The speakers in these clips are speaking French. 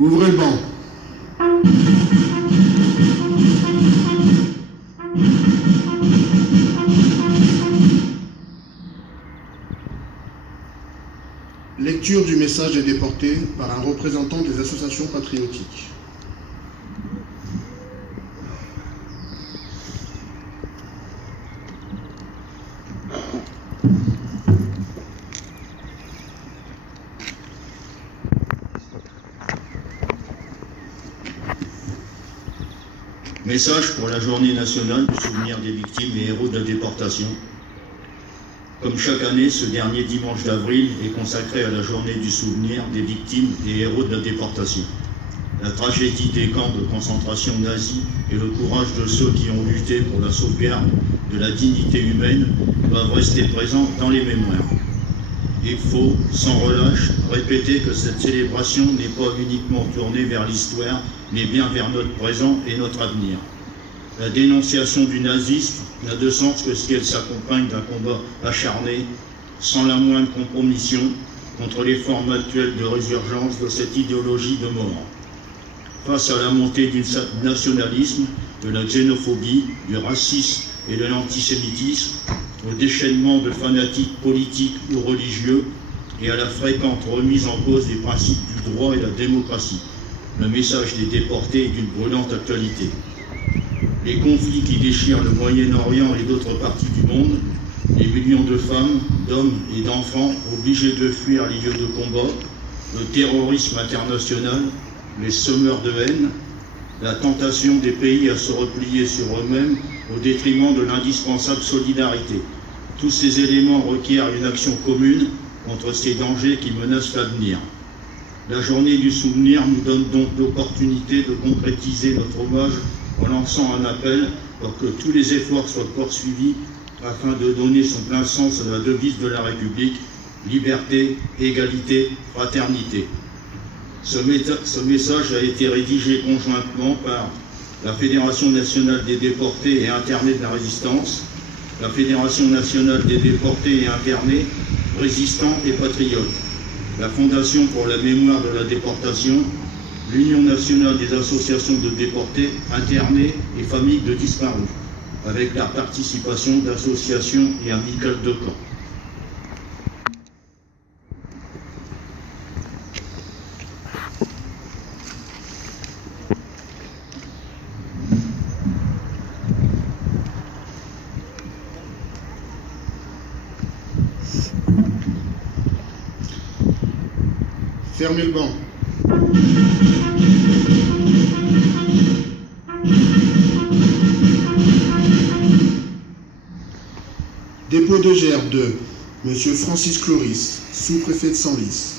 Ouvrez le banc. Lecture du message des déportés par un représentant des associations patriotiques. Message pour la journée nationale du souvenir des victimes et héros de la déportation. Comme chaque année, ce dernier dimanche d'avril est consacré à la journée du souvenir des victimes et héros de la déportation. La tragédie des camps de concentration nazis et le courage de ceux qui ont lutté pour la sauvegarde de la dignité humaine doivent rester présents dans les mémoires. Il faut, sans relâche, répéter que cette célébration n'est pas uniquement tournée vers l'histoire, mais bien vers notre présent et notre avenir. La dénonciation du nazisme n'a de sens que si elle s'accompagne d'un combat acharné, sans la moindre compromission, contre les formes actuelles de résurgence de cette idéologie de mort. Face à la montée du nationalisme, de la xénophobie, du racisme et de l'antisémitisme, au déchaînement de fanatiques politiques ou religieux et à la fréquente remise en cause des principes du droit et de la démocratie, le message des déportés est d'une brûlante actualité. Les conflits qui déchirent le Moyen-Orient et d'autres parties du monde, les millions de femmes, d'hommes et d'enfants obligés de fuir les lieux de combat, le terrorisme international, les semeurs de haine, la tentation des pays à se replier sur eux-mêmes au détriment de l'indispensable solidarité. Tous ces éléments requièrent une action commune contre ces dangers qui menacent l'avenir. La journée du souvenir nous donne donc l'opportunité de concrétiser notre hommage en lançant un appel pour que tous les efforts soient poursuivis afin de donner son plein sens à la devise de la République, liberté, égalité, fraternité. Ce message a été rédigé conjointement par la Fédération nationale des déportés et internés de la Résistance, la Fédération nationale des déportés et internés, résistants et patriotes, la Fondation pour la mémoire de la déportation, l'Union nationale des associations de déportés, internés et familles de disparus, avec la participation d'associations et amicales de camps. Fermez le banc. Dépôt de gerbe de M. Francis Cloris, sous-préfet de Senlis,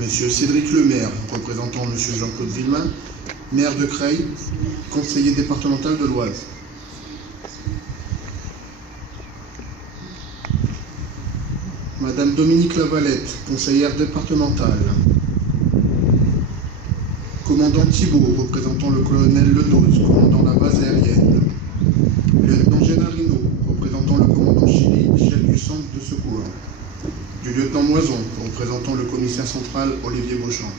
M. Cédric Lemaire, représentant M. Jean-Claude Villemain, maire de Creil, conseiller départemental de l'Oise. Madame Dominique Lavalette, conseillère départementale. Commandant Thibault, représentant le colonel Ledos, commandant la base aérienne. Lieutenant Gennarino, représentant le commandant Chili, chef du centre de secours. Du lieutenant Moison, représentant le commissaire central Olivier Beauchamp.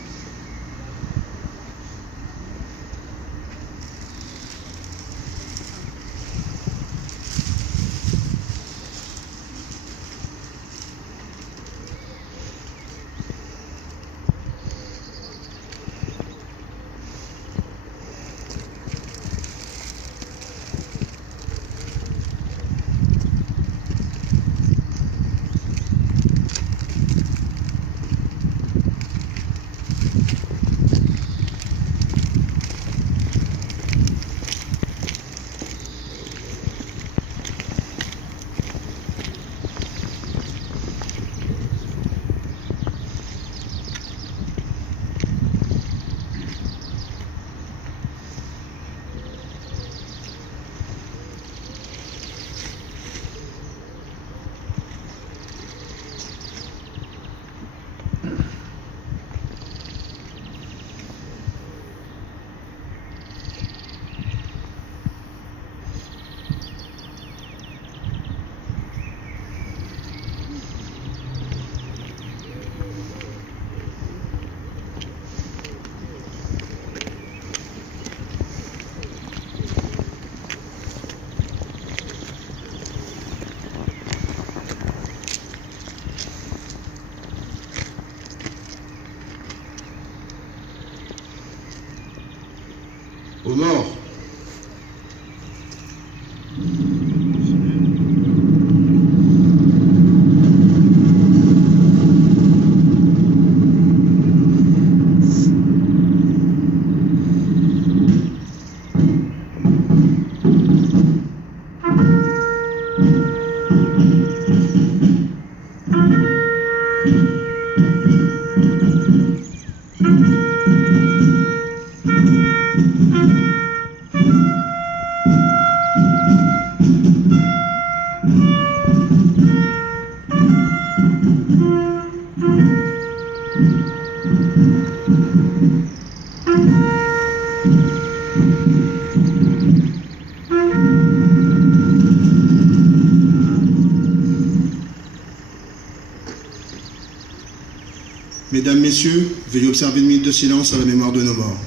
Mesdames, Messieurs, veuillez observer une minute de silence à la mémoire de nos morts.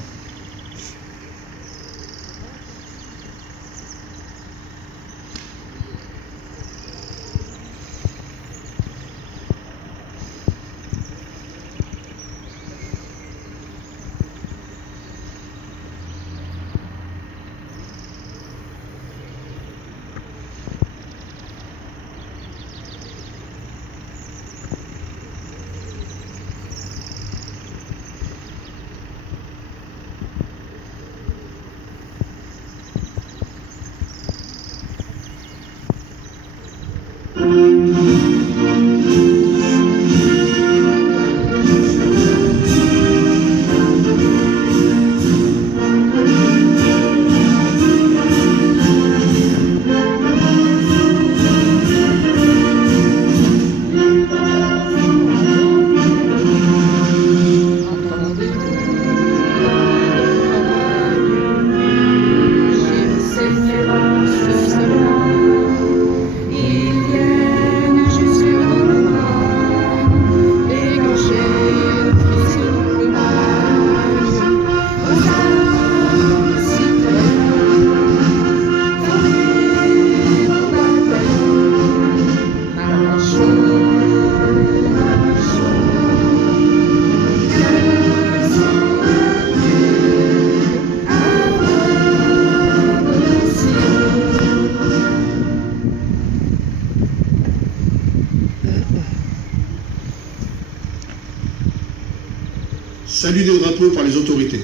Salut des drapeaux par les autorités.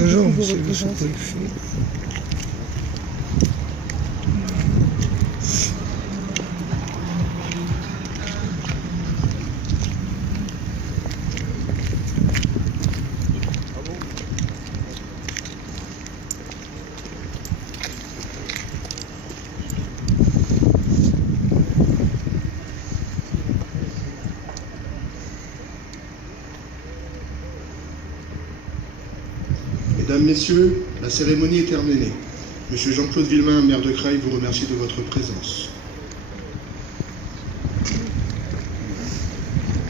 Bonjour, monsieur le sous-préfet. Mesdames, Messieurs, la cérémonie est terminée. Monsieur Jean-Claude Villemain, maire de Creil, vous remercie de votre présence.